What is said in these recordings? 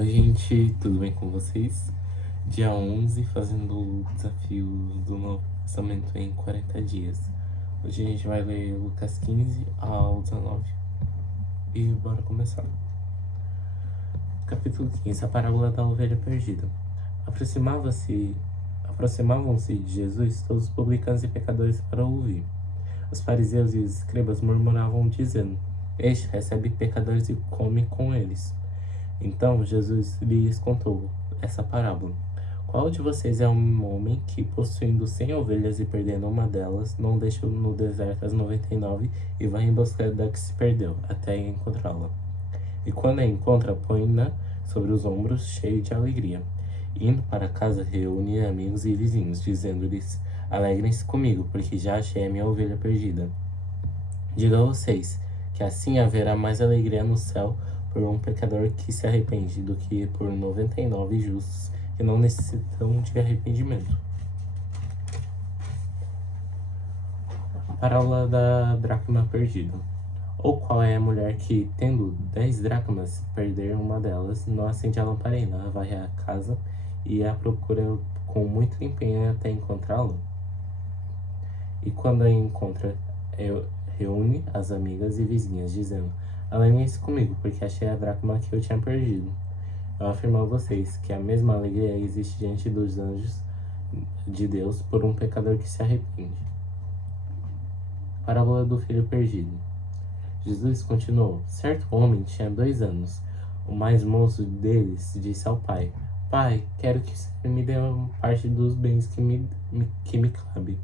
Oi, gente, tudo bem com vocês? Dia 11, fazendo o desafio do Novo Testamento em 40 dias. Hoje a gente vai ler Lucas 15 ao 19 e bora começar. Capítulo 15, a parábola da ovelha perdida. Aproximavam-se de Jesus todos os publicanos e pecadores para ouvir. Os fariseus e os escribas murmuravam dizendo: Este recebe pecadores e come com eles. Então Jesus lhes contou essa parábola. Qual de vocês é um homem que, possuindo 100 ovelhas e perdendo uma delas, não deixa no deserto as 99 e vai em busca da que se perdeu, até encontrá-la? E quando a encontra, põe-na sobre os ombros, cheio de alegria. Indo para casa, reúne amigos e vizinhos, dizendo-lhes: Alegrem-se comigo, porque já achei a minha ovelha perdida. Digo a vocês que assim haverá mais alegria no céu por um pecador que se arrepende do que por 99 justos que não necessitam de arrependimento. Parábola da dracma perdida. Ou qual é a mulher que, tendo 10 dracmas, perder uma delas, não acende a lamparina, varre a casa e a procura com muito empenho até encontrá-la? E quando a encontra, reúne as amigas e vizinhas, dizendo: Alegrem-se comigo, porque achei a dracma que eu tinha perdido. Eu afirmo a vocês que a mesma alegria existe diante dos anjos de Deus por um pecador que se arrepende. Parábola do filho perdido. Jesus continuou: Certo homem tinha 2 anos. O mais moço deles disse ao pai: Pai, quero que você me dê uma parte dos bens que me cabe.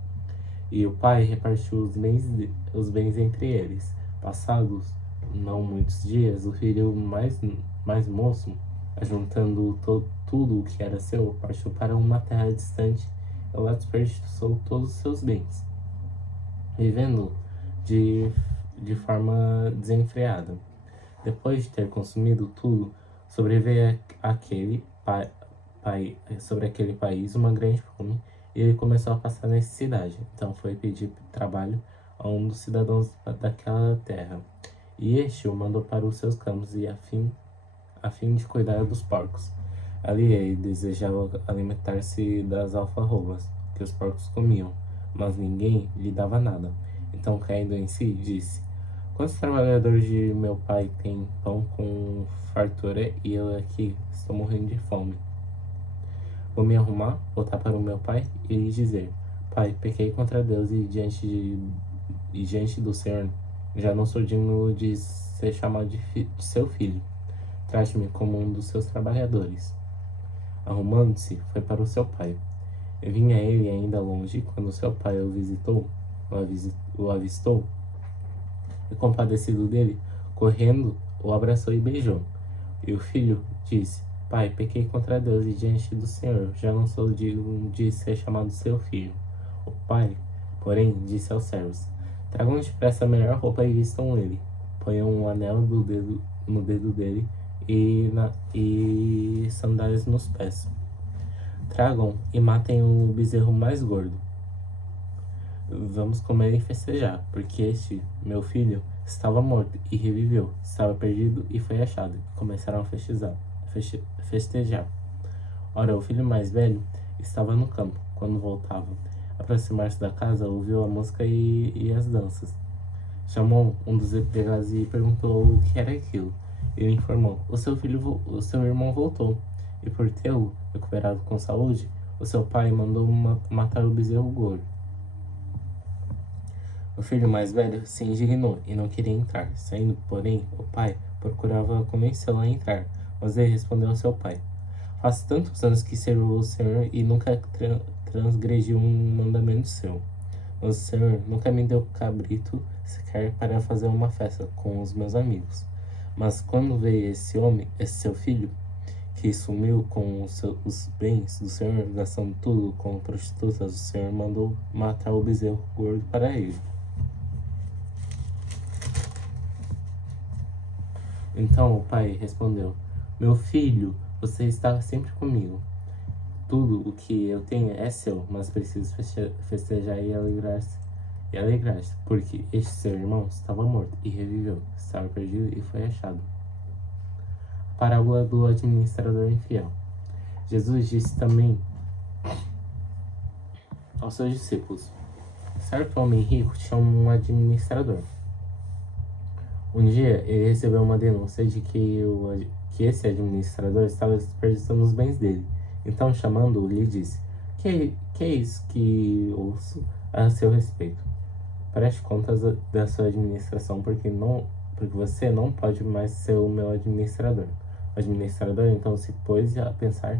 E o pai repartiu os bens entre eles. Passados não muitos dias, o filho mais moço, ajuntando tudo o que era seu, partiu para uma terra distante e lá desperdiçou todos os seus bens, vivendo de, de forma desenfreada. Depois de ter consumido tudo, sobreveio sobre aquele país uma grande fome e ele começou a passar necessidade. Então foi pedir trabalho a um dos cidadãos daquela terra. E este o mandou para os seus campos a fim de cuidar dos porcos. Ali ele desejava alimentar-se das alfarrobas que os porcos comiam, mas ninguém lhe dava nada. Então, caindo em si, disse: Quantos trabalhadores de meu pai têm pão com fartura e eu aqui estou morrendo de fome? Vou me arrumar, voltar para o meu pai e lhe dizer: Pai, pequei contra Deus e diante do Senhor, já não sou digno de ser chamado de seu filho. Trate-me como um dos seus trabalhadores. Arrumando-se, foi para o seu pai. E vinha ele ainda longe quando seu pai o avistou, e compadecido dele, correndo, o abraçou e beijou. E o filho disse: Pai, pequei contra Deus e diante do Senhor, já não sou digno de ser chamado seu filho. O pai, porém, disse aos servos: Tragam depressa a melhor roupa e vistam ele. Ponham um anel no dedo dele e sandálias nos pés. Tragam e matem o bezerro mais gordo. Vamos comer e festejar, porque este, meu filho, estava morto e reviveu, estava perdido e foi achado. E começaram a festejar. Ora, o filho mais velho estava no campo, quando voltava. Aproximar-se da casa, ouviu a música e as danças. Chamou um dos empregados e perguntou o que era aquilo. Ele informou: o seu irmão voltou, e por tê-lo recuperado com saúde, o seu pai mandou matar o bezerro gordo. O filho mais velho se indignou e não queria entrar. Saindo, porém, o pai procurava convencê-lo a entrar, mas ele respondeu ao seu pai: Faz tantos anos que sirvo o Senhor e nunca transgredi um mandamento seu. Mas o Senhor nunca me deu cabrito sequer para fazer uma festa com os meus amigos. Mas quando veio esse seu filho, que sumiu com os bens do Senhor, gastando tudo com prostitutas, o Senhor mandou matar o bezerro gordo para ele. Então o pai respondeu: Meu filho, você está sempre comigo. Tudo o que eu tenho é seu, mas preciso festejar e alegrar-se, porque este seu irmão estava morto e reviveu, estava perdido e foi achado. parábola do administrador infiel. Jesus disse também aos seus discípulos: certo homem rico tinha um administrador. Um dia ele recebeu uma denúncia de que esse administrador estava desperdiçando os bens dele. Então, chamando-o, lhe disse: que é isso que ouço a seu respeito? Preste contas da sua administração, porque você não pode mais ser o meu administrador. O administrador então se pôs a pensar: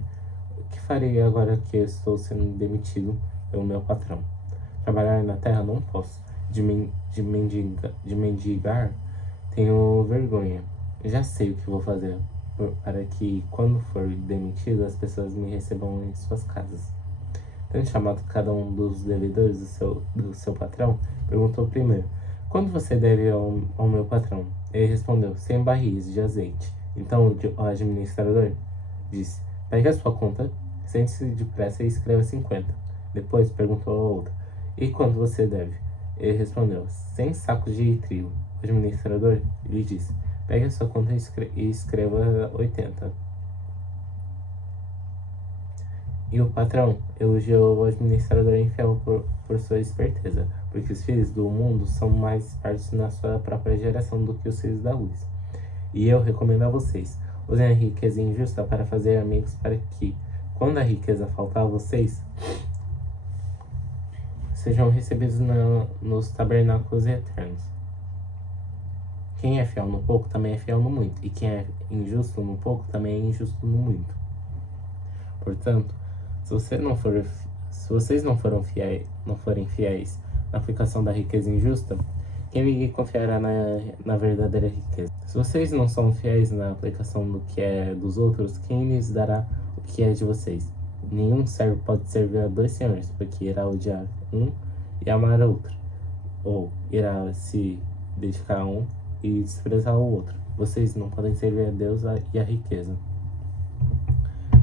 o que farei agora que estou sendo demitido pelo meu patrão? Trabalhar na terra não posso. De mendigar tenho vergonha. Já sei o que vou fazer para que, quando for demitido, as pessoas me recebam em suas casas. Tendo chamado cada um dos devedores do seu patrão, perguntou primeiro: quanto você deve ao meu patrão? Ele respondeu: 100 barris de azeite. Então o administrador disse: pegue a sua conta, sente-se depressa e escreva 50. Depois perguntou ao outro: e quanto você deve? Ele respondeu: 100 sacos de trigo. O administrador lhe disse: pegue a sua conta e escreva 80. E o patrão elogiou o administrador infiel por sua esperteza, porque os filhos do mundo são mais espertos na sua própria geração do que os filhos da luz. E eu recomendo a vocês: usem a riqueza injusta para fazer amigos, para que, quando a riqueza faltar a vocês, sejam recebidos nos tabernáculos eternos. Quem é fiel no pouco também é fiel no muito, e quem é injusto no pouco também é injusto no muito. Portanto, se vocês não forem fiéis na aplicação da riqueza injusta, quem lhe confiará na verdadeira riqueza? Se vocês não são fiéis na aplicação do que é dos outros, quem lhes dará o que é de vocês? Nenhum servo pode servir a 2 senhores, porque irá odiar um e amar outro, ou irá se dedicar a um e desprezar o outro. Vocês não podem servir a Deus e a riqueza.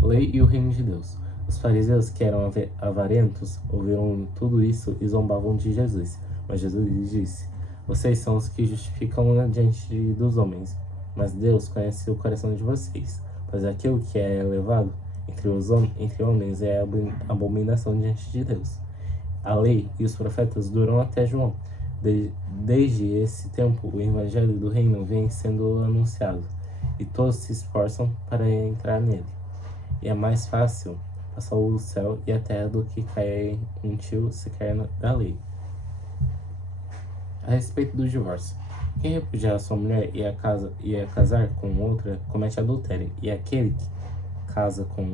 Lei e o reino de Deus. Os fariseus, que eram avarentos, ouviram tudo isso e zombavam de Jesus. Mas Jesus lhes disse: vocês são os que justificam diante dos homens, mas Deus conhece o coração de vocês, pois aquilo que é elevado entre homens é abominação diante de Deus. A lei e os profetas duram até João. Desde esse tempo, o evangelho do reino vem sendo anunciado, e todos se esforçam para entrar nele. E é mais fácil passar o céu e a terra do que cair um tio sequer da lei. A respeito do divórcio: quem repudiar a sua mulher e a casar com outra comete adultério, e aquele que casa com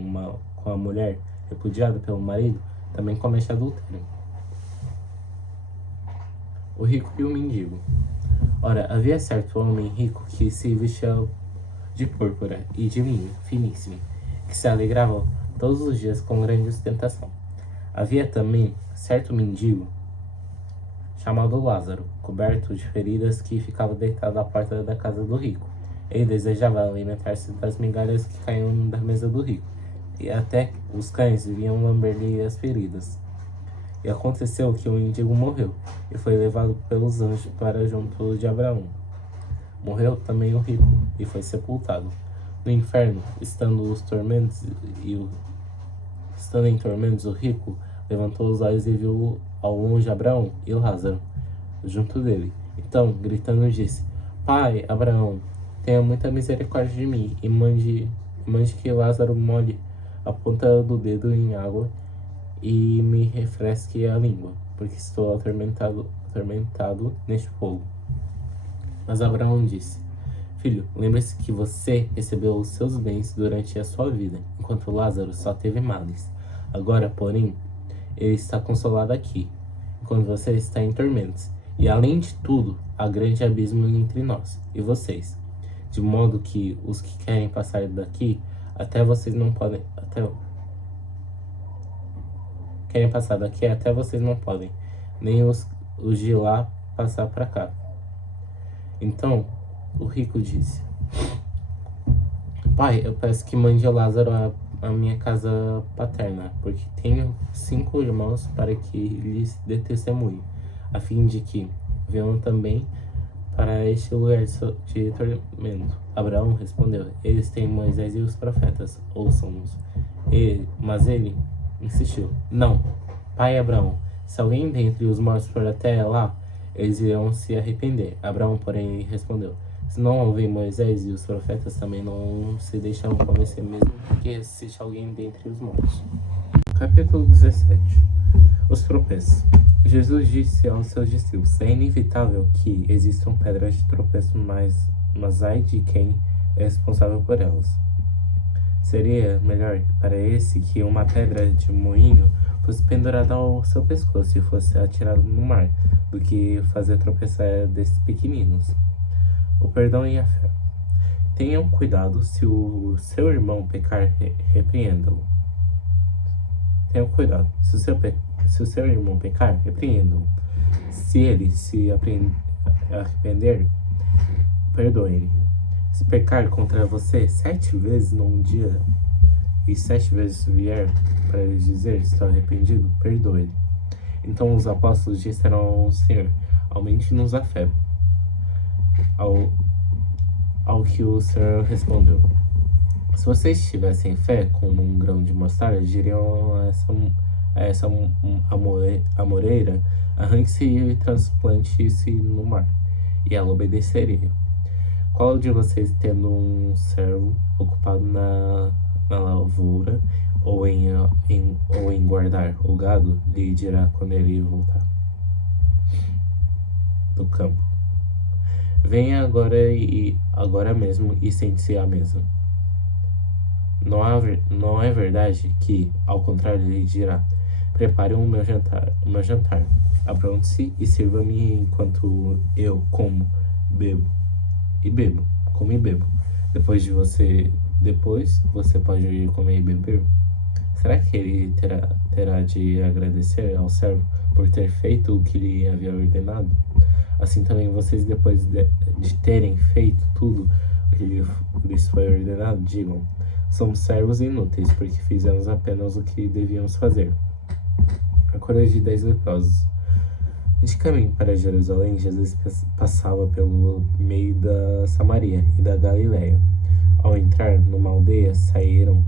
a mulher repudiada pelo marido também comete adultério. O rico e o mendigo. Ora, havia certo homem rico que se vestia de púrpura e de linho finíssimo, que se alegrava todos os dias com grande ostentação. Havia também certo mendigo chamado Lázaro, coberto de feridas, que ficava deitado à porta da casa do rico. Ele desejava alimentar-se das migalhas que caíam da mesa do rico, e até os cães vinham lamber-lhe as feridas. E aconteceu que o mendigo morreu, e foi levado pelos anjos para junto de Abraão. Morreu também o rico, e foi sepultado. No inferno, estando em tormentos, o rico levantou os olhos e viu ao longe Abraão e Lázaro junto dele. Então, gritando, disse: Pai, Abraão, tenha muita misericórdia de mim, e mande que Lázaro molhe a ponta do dedo em água e me refresque a língua, porque estou atormentado neste fogo. Mas Abraão disse: Filho, lembre-se que você recebeu os seus bens durante a sua vida, enquanto Lázaro só teve males. Agora, porém, ele está consolado aqui, enquanto você está em tormentos. E além de tudo, há grande abismo entre nós e vocês, de modo que os que querem passar daqui até vocês não podem, nem os de lá passar para cá. Então o rico disse: Pai, eu peço que mande Lázaro à minha casa paterna, porque tenho 5 irmãos, para que lhes dê testemunho, a fim de que venham também para este lugar de tormento? Abraão respondeu: Eles têm Moisés e os profetas, ouçam-nos. Mas ele insistiu: Não, pai Abraão, se alguém dentre os mortos for até lá, eles irão se arrepender. Abraão, porém, respondeu: Se não ouvem Moisés e os profetas, também não se deixarão convencer, mesmo que ressuscite alguém dentre os mortos. Capítulo 17. Os tropeços. Jesus disse aos seus discípulos: É inevitável que existam pedras de tropeço, mas ai de quem é responsável por elas. Seria melhor para esse que uma pedra de moinho fosse pendurada ao seu pescoço e fosse atirada no mar, do que fazer tropeçar desses pequeninos. O perdão e a fé. Tenham cuidado, se o seu irmão pecar, repreenda-o. Tenham cuidado, se o seu irmão pecar, repreenda-o. Se ele se arrepender, perdoe-lhe. Se pecar contra você 7 vezes num dia, e 7 vezes vier para lhe dizer: estou arrependido, perdoe-lhe. Então os apóstolos disseram ao Senhor: aumente-nos a fé. Ao que o Senhor respondeu: se vocês tivessem fé como um grão de mostarda, diriam a essa amoreira: arranque-se e transplante-se no mar, e ela obedeceria. Qual de vocês, tendo um servo ocupado na lavoura ou em guardar o gado, lhe dirá quando ele voltar do campo: venha agora mesmo e sente-se à mesa? Não é verdade que, ao contrário, lhe dirá: prepare o meu jantar, apronte-se e sirva-me enquanto eu como e bebo. Depois você pode ir comer e beber? Será que ele terá de agradecer ao servo por ter feito o que lhe havia ordenado? Assim também vocês, depois de terem feito tudo o que lhes foi ordenado, digam: somos servos inúteis, porque fizemos apenas o que devíamos fazer. A cura de 10 leprosos. De caminho para Jerusalém, Jesus passava pelo meio da Samaria e da Galiléia. Ao entrar numa aldeia, saíram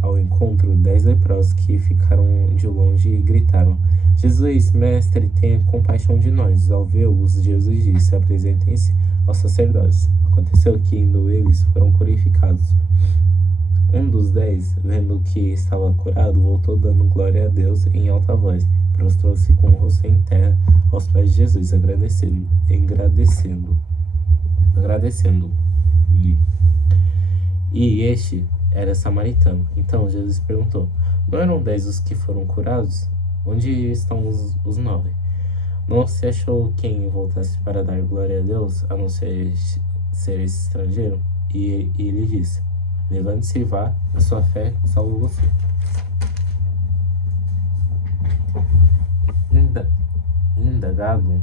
ao encontro 10 leprosos que ficaram de longe e gritaram: Jesus, mestre, tenha compaixão de nós. Ao vê-los, Jesus disse: apresentem-se aos sacerdotes. Aconteceu que, indo eles, foram purificados. Um dos 10, vendo que estava curado, voltou dando glória a Deus em alta voz. Prostrou-se com o rosto em terra aos pés de Jesus, agradecendo-lhe. E este era samaritano. Então Jesus perguntou: não eram 10 os que foram curados? Onde estão os 9? Não se achou quem voltasse para dar glória a Deus, a não ser esse estrangeiro? E ele disse: levante-se e vá, a sua fé salvou você. Indagado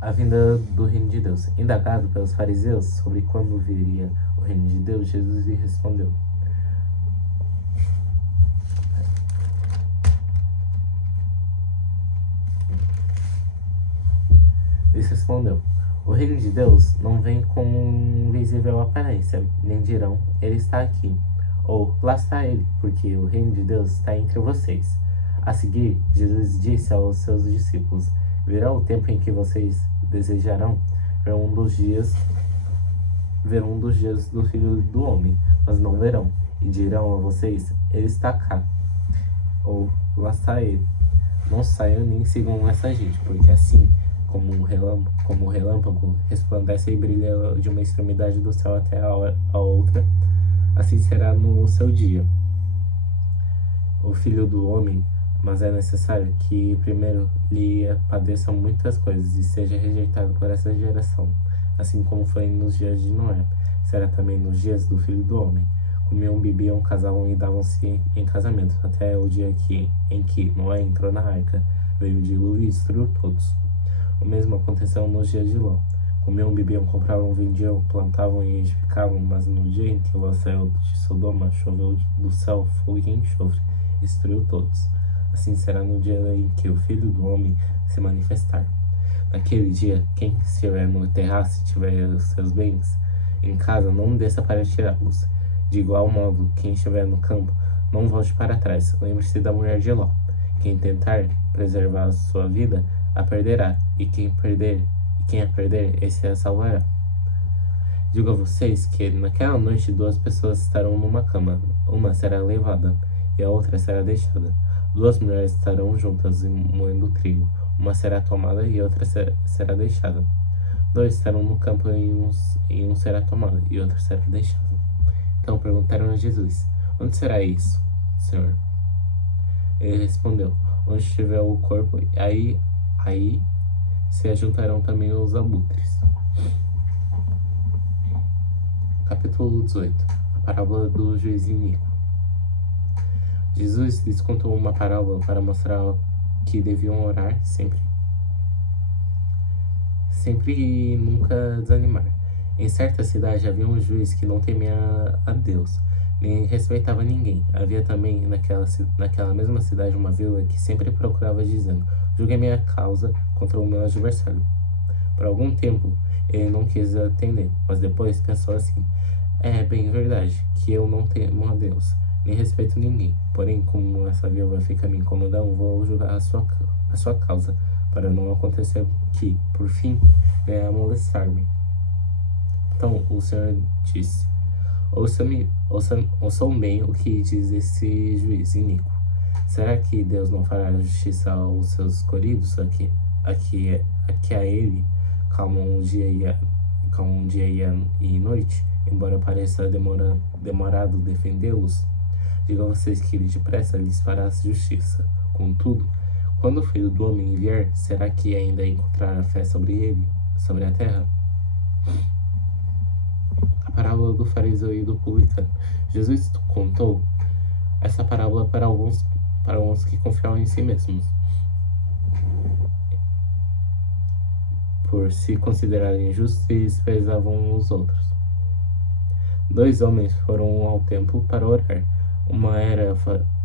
a vinda do reino de Deus. Indagado pelos fariseus sobre quando viria o reino de Deus, Jesus lhe respondeu: o reino de Deus não vem com visível aparência, nem dirão: ele está aqui, ou lá está ele, porque o reino de Deus está entre vocês. A seguir, Jesus disse aos seus discípulos: virá o tempo em que vocês desejarão ver um dos dias do Filho do Homem, mas não verão, e dirão a vocês: ele está cá, ou lá está ele. Não saiam nem sigam essa gente, porque assim como o relâmpago resplandece e brilha de uma extremidade do céu até a outra, assim será no seu dia o Filho do Homem. Mas é necessário que primeiro lhe padeçam muitas coisas e seja rejeitado por essa geração. Assim como foi nos dias de Noé, será também nos dias do Filho do Homem. Comiam, bebiam, casavam e davam-se em casamento, até o dia em que Noé entrou na arca, veio o dilúvio e destruiu todos. O mesmo aconteceu nos dias de Ló. Comiam, bebiam, compravam, vendiam, plantavam e edificavam, mas no dia em que Ló saiu de Sodoma, choveu do céu fogo e enxofre, e destruiu todos. Assim será no dia em que o Filho do Homem se manifestar. Naquele dia, quem estiver no terraço e tiver os seus bens em casa, não desça para tirá-los. De igual modo, quem estiver no campo, não volte para trás. Lembre-se da mulher de Ló. Quem tentar preservar a sua vida, a perderá. E quem a perder, esse a salvará. Digo a vocês que naquela noite 2 pessoas estarão numa cama. Uma será levada e a outra será deixada. 2 mulheres estarão juntas moendo trigo. Uma será tomada e outra será deixada. 2 estarão no campo e um será tomado e outro será deixado. Então perguntaram a Jesus: onde será isso, Senhor? Ele respondeu: onde estiver o corpo, aí se ajuntarão também os abutres. Capítulo 18. A parábola do juiz iníquo. Jesus lhes contou uma parábola para mostrar que deviam orar sempre e nunca desanimar. Em certa cidade havia um juiz que não temia a Deus, nem respeitava ninguém. Havia também naquela mesma cidade uma viúva que sempre procurava dizendo: julgue minha causa contra o meu adversário. Por algum tempo ele não quis atender, mas depois pensou assim: é bem verdade que eu não temo a Deus, nem respeito ninguém. Porém, como essa viúva fica me incomodando, vou julgar a sua causa, para não acontecer que, por fim, venha a molestar-me. Então o Senhor disse: ouçam bem o que diz esse juiz iníquo. Será que Deus não fará justiça aos seus escolhidos, a que a ele calmam dia e noite, embora pareça demorado defendê-los? Digo a vocês que ele depressa lhes fará justiça. Contudo, quando o Filho do Homem vier, será que ainda encontrará fé sobre a terra? A parábola do fariseu e do publicano. Jesus contou essa parábola para alguns que confiavam em si mesmos, por se considerarem justos e desprezavam os outros. 2 homens foram ao templo para orar.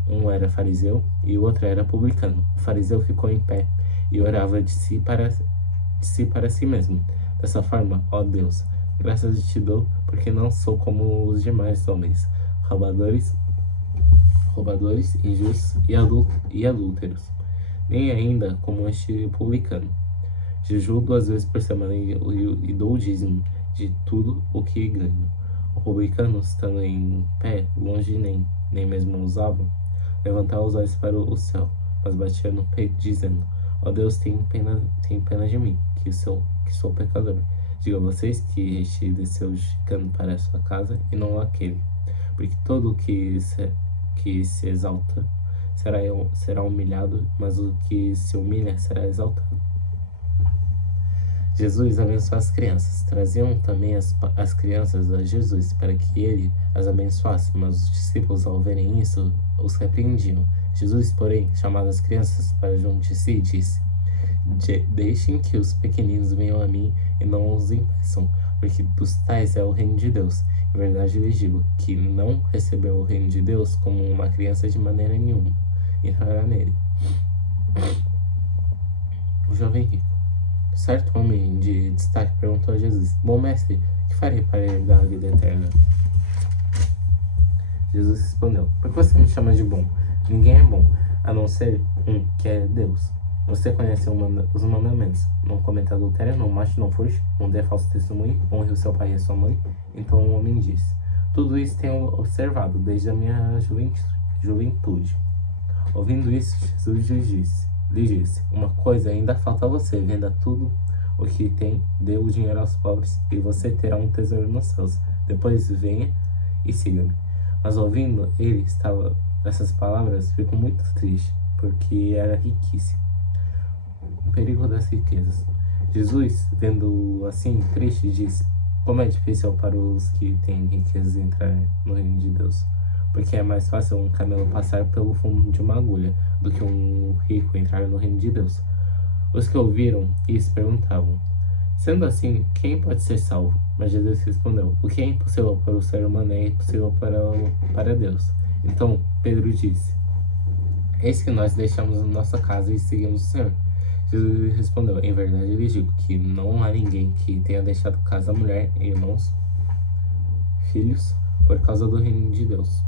Um era fariseu e o outro era publicano. O fariseu ficou em pé e orava de si para si mesmo. Dessa forma: ó Deus, graças te dou, porque não sou como os demais homens, roubadores, injustos e adúlteros, nem ainda como este publicano. Jejuo 2 vezes por semana e dou o dízimo de tudo o que ganho. O publicano, estando em pé, longe nem mesmo ousava levantar os olhos para o céu, mas batia no peito, dizendo: ó Deus, tem pena de mim, que sou pecador. Digo a vocês que este desceu justificando para a sua casa, e não aquele. Porque todo o que se exalta será humilhado, mas o que se humilha será exaltado. Jesus abençoou as crianças. Traziam também as crianças a Jesus para que ele as abençoasse, mas os discípulos, ao verem isso, os repreendiam. Jesus, porém, chamando as crianças para junto de si, disse: deixem que os pequeninos venham a mim e não os impeçam, porque dos tais é o reino de Deus. Em verdade lhes digo que não recebeu o reino de Deus como uma criança de maneira nenhuma entrará nele. O jovem rico. Certo homem de destaque perguntou a Jesus: bom mestre, o que farei para herdar a vida eterna? Jesus respondeu: por que você me chama de bom? Ninguém é bom, a não ser um, que é Deus. Você conhece os mandamentos: não cometa adultério, não mate, não furte, não dê falso testemunho, honre o seu pai e a sua mãe. Então o homem disse: tudo isso tenho observado desde a minha juventude. Ouvindo isso, Jesus lhe disse: uma coisa ainda falta a você: venda tudo o que tem, dê o dinheiro aos pobres, e você terá um tesouro nos céus. Depois venha e siga-me. Mas ouvindo essas palavras, ficou muito triste, porque era riquíssimo. O perigo das riquezas. Jesus, vendo assim triste, disse: como é difícil para os que têm riquezas entrar no reino de Deus. Porque é mais fácil um camelo passar pelo fundo de uma agulha do que um rico entrar no reino de Deus. Os que ouviram isso perguntavam: sendo assim, quem pode ser salvo? Mas Jesus respondeu: o que é impossível para o ser humano é impossível para Deus. Então Pedro disse: eis que nós deixamos nossa casa e seguimos o Senhor. Jesus respondeu: em verdade lhes digo que não há ninguém que tenha deixado casa, mulher, irmãos, filhos, por causa do reino de Deus.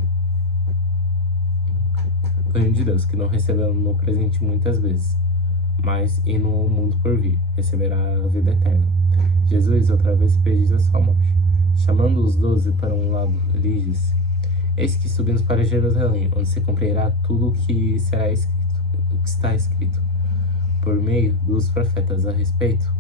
Do reino de Deus, que não recebeu no presente muitas vezes, mas e no mundo por vir, receberá a vida eterna. Jesus outra vez pediu a sua morte. Chamando os 12 para um lado, lhes disse: eis que subimos para Jerusalém, onde se cumprirá tudo o que será escrito, o que está escrito por meio dos profetas a respeito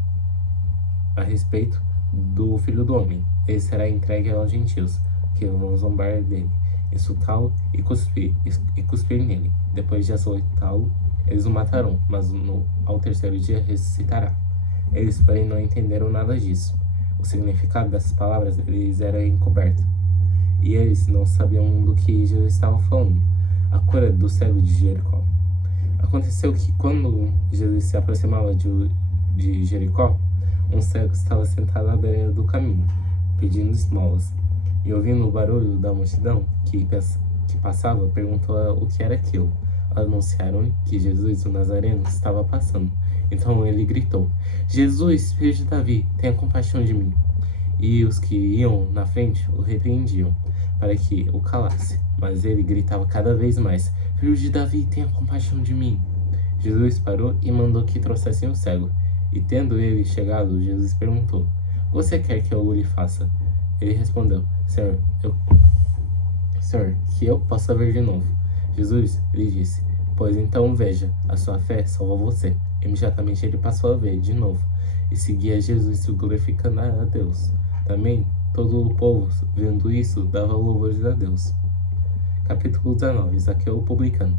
do Filho do Homem. Ele será entregue aos gentios, que vão zombar dele, insultá-lo e cuspir nele. Depois de açoitá-lo, eles o matarão, mas ao terceiro dia ressuscitará. Eles, porém, não entenderam nada disso. O significado dessas palavras lhes era encoberto, e eles não sabiam do que Jesus estava falando. A cura do cego de Jericó. Aconteceu que, quando Jesus se aproximava de Jericó, um cego estava sentado à beira do caminho, pedindo esmolas. E ouvindo o barulho da multidão que passava, perguntou o que era aquilo. Anunciaram-lhe que Jesus, o Nazareno, estava passando. Então ele gritou: Jesus, filho de Davi, tenha compaixão de mim. E os que iam na frente o repreendiam, para que o calasse. Mas ele gritava cada vez mais: Filho de Davi, tenha compaixão de mim. Jesus parou e mandou que trouxessem o cego. E tendo ele chegado, Jesus perguntou: Você quer que eu lhe faça? Ele respondeu: Senhor, que eu possa ver de novo. Jesus lhe disse: Pois então veja, a sua fé salvou você. Imediatamente ele passou a ver de novo e seguia Jesus, glorificando a Deus. Também todo o povo, vendo isso, dava louvores a Deus. Capítulo 19. Zaqueu o publicano.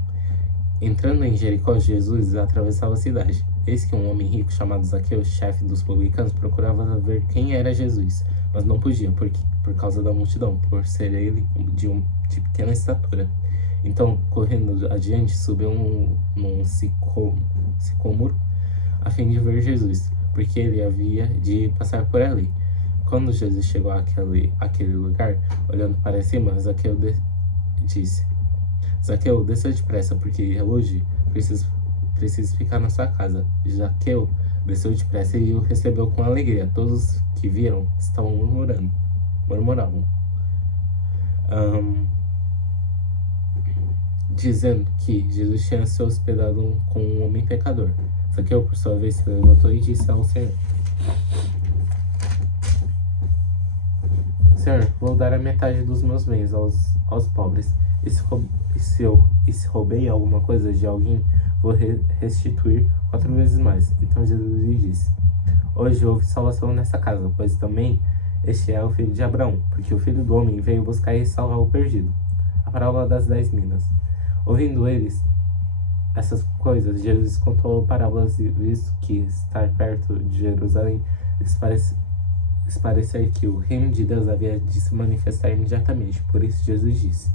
Entrando em Jericó, Jesus atravessava a cidade. Eis que um homem rico chamado Zaqueu, chefe dos publicanos, procurava ver quem era Jesus, mas não podia, por causa da multidão, por ser ele de pequena estatura. Então, correndo adiante, subiu num sicômoro, a fim de ver Jesus, porque ele havia de passar por ali. Quando Jesus chegou àquele lugar, olhando para cima, Zaqueu disse: Zaqueu, desça depressa, porque hoje preciso ficar na sua casa. Zaqueu desceu depressa e o recebeu com alegria. Todos que viram estavam murmuravam, dizendo que Jesus tinha se hospedado com um homem pecador. Zaqueu, por sua vez, se levantou e disse ao Senhor: Senhor, vou dar a metade dos meus bens aos pobres. E se roubei alguma coisa de alguém, vou restituir 4 vezes mais. Então Jesus lhe disse: Hoje houve salvação nesta casa, pois também este é o filho de Abraão, porque o Filho do Homem veio buscar e salvar o perdido. A parábola das 10 minas. Ouvindo eles essas coisas, Jesus contou parábolas, visto que estar perto de Jerusalém lhes parecer que o reino de Deus havia de se manifestar imediatamente. Por isso Jesus disse: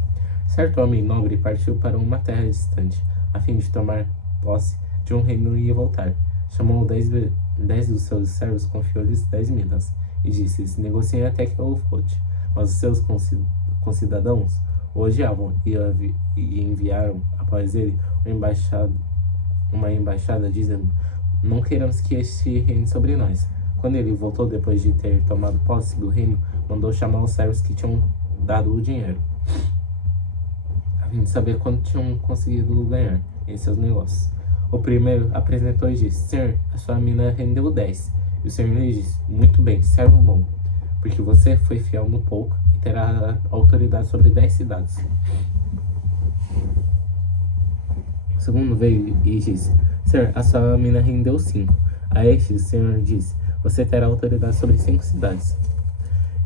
Certo homem nobre partiu para uma terra distante, a fim de tomar posse de um reino e voltar. Chamou 10 dos seus servos, confiou-lhes 10 minas, e disse: negociem até que eu volte. Mas os seus concidadãos o odiavam e enviaram após ele uma embaixada dizendo: Não queremos que este reine sobre nós. Quando ele voltou depois de ter tomado posse do reino, mandou chamar os servos que tinham dado o dinheiro, a fim de saber quanto tinham conseguido ganhar em seus negócios. O primeiro apresentou e disse: Senhor, a sua mina rendeu 10. E o Senhor lhe disse: Muito bem, servo bom, porque você foi fiel no pouco e terá autoridade sobre 10 cidades. O segundo veio e disse: Senhor, a sua mina rendeu 5. A este o Senhor disse: Você terá autoridade sobre 5 cidades.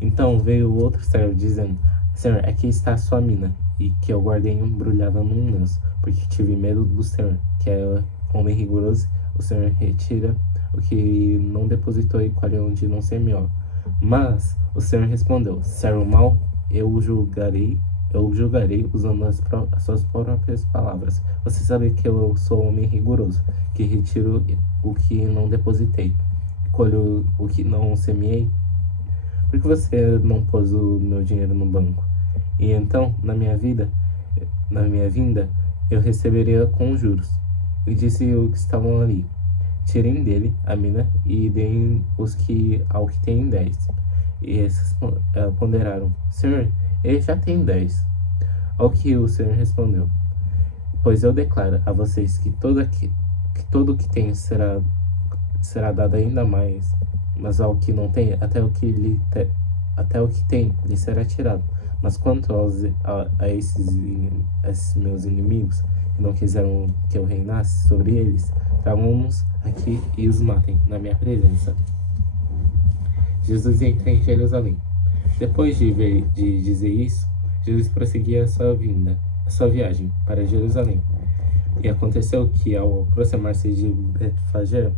Então veio o outro servo dizendo: Senhor, aqui está a sua mina, e que eu guardei embrulhada num lenço, porque tive medo do Senhor, que é homem rigoroso. O Senhor retira o que não depositou e colhe onde não semeou. Mas o Senhor respondeu: Servo mau, eu julgarei usando as suas próprias palavras. Você sabe que eu sou homem rigoroso, que retiro o que não depositei, colho o que não semeei. Por que você não pôs o meu dinheiro no banco? E então, na minha vinda, eu receberia com juros. E disse os que estavam ali: tirem dele a mina e deem ao que tem 10. E esses ponderaram: Senhor, ele já tem 10. Ao que o Senhor respondeu: Pois eu declaro a vocês que todo o que tem será dado ainda mais, mas ao que não tem, até o que tem lhe será tirado. Mas quanto a esses meus inimigos, que não quiseram que eu reinasse sobre eles, tragam-nos aqui e os matem na minha presença. Jesus entra em Jerusalém. Depois de dizer isso, Jesus prosseguia a sua viagem para Jerusalém. E aconteceu que, ao aproximar-se de Betfagé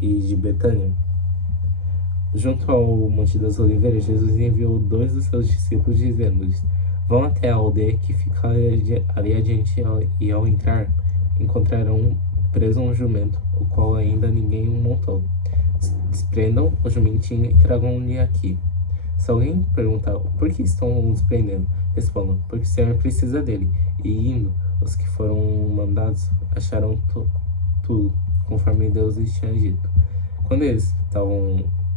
e de Betânia, junto ao Monte das Oliveiras, Jesus enviou 2 dos seus discípulos, dizendo-lhes: Vão até a aldeia que fica ali adiante, e ao entrar, encontrarão preso um jumento, o qual ainda ninguém montou. Desprendam o jumentinho e tragam-lhe aqui. Se alguém perguntar por que estão os prendendo, respondam: porque o Senhor precisa dele. E indo, os que foram mandados acharam tudo, conforme Deus lhes tinha dito. Quando eles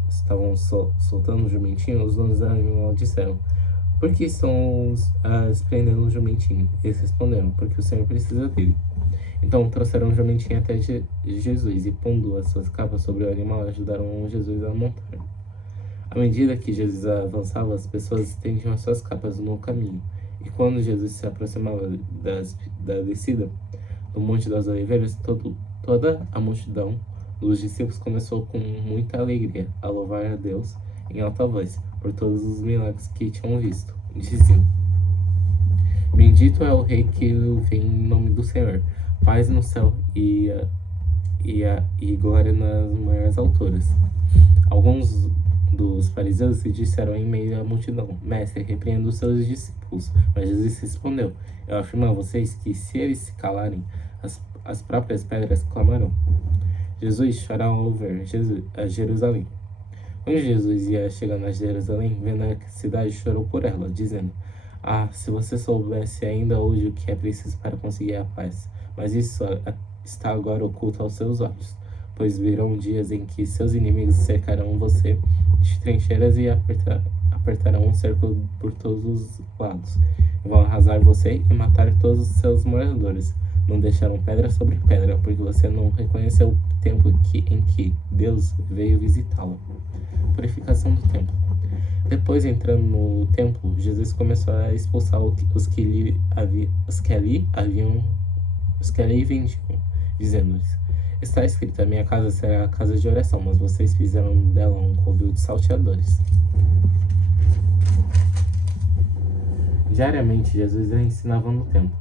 estavam soltando o jumentinho, os donos do animal disseram: Por que estão prendendo o jumentinho? Eles responderam: Porque o Senhor precisa dele. Então trouxeram o jumentinho até Jesus e, pondo as suas capas sobre o animal, ajudaram Jesus a montar. À medida que Jesus avançava, as pessoas estendiam as suas capas no caminho. E quando Jesus se aproximava da descida do Monte das Oliveiras, toda a multidão dos discípulos começou com muita alegria a louvar a Deus em alta voz por todos os milagres que tinham visto. Diziam: Bendito é o Rei que vem em nome do Senhor, paz no céu e glória nas maiores alturas. Alguns dos fariseus se disseram em meio à multidão: Mestre, repreenda os seus discípulos. Mas Jesus respondeu: Eu afirmo a vocês que, se eles se calarem, as próprias pedras clamarão. Jesus chora ao ver a Jerusalém. Quando Jesus ia chegando a Jerusalém, vendo a cidade, chorou por ela, dizendo: se você soubesse ainda hoje o que é preciso para conseguir a paz. Mas isso está agora oculto aos seus olhos, pois virão dias em que seus inimigos cercarão você de trincheiras e apertarão um cerco por todos os lados. Vão arrasar você e matar todos os seus moradores. Não deixaram pedra sobre pedra, porque você não reconheceu o tempo em que Deus veio visitá-lo. Purificação do templo. Depois, entrando no templo, Jesus começou a expulsar os que ali vendiam, dizendo-lhes: Está escrito: a minha casa será a casa de oração, mas vocês fizeram dela um covil de salteadores. Diariamente, Jesus ensinava no templo.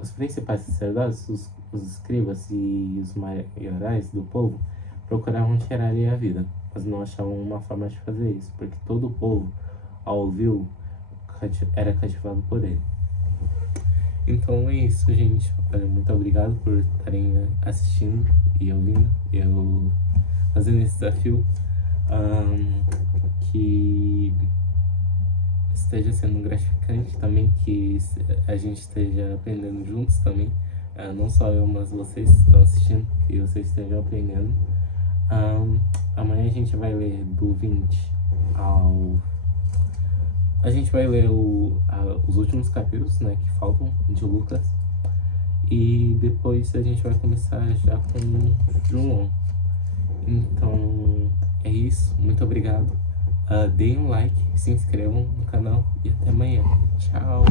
Os principais sacerdotes, os escribas e os maiorais do povo procuravam tirar-lhe a vida, mas não achavam uma forma de fazer isso, porque todo o povo, ao ouvi-lo, era cativado por ele. Então é isso, gente. Muito obrigado por estarem assistindo e ouvindo eu fazendo esse desafio, que esteja sendo gratificante também, que a gente esteja aprendendo juntos também, não só eu, mas vocês que estão assistindo, que vocês estejam aprendendo. Amanhã a gente vai ler do 20 ao... A gente vai ler os últimos capítulos, né, que faltam de Lucas, e depois a gente vai começar já com João. Então é isso, muito obrigado. Deem um like, se inscrevam no canal e até amanhã. Tchau!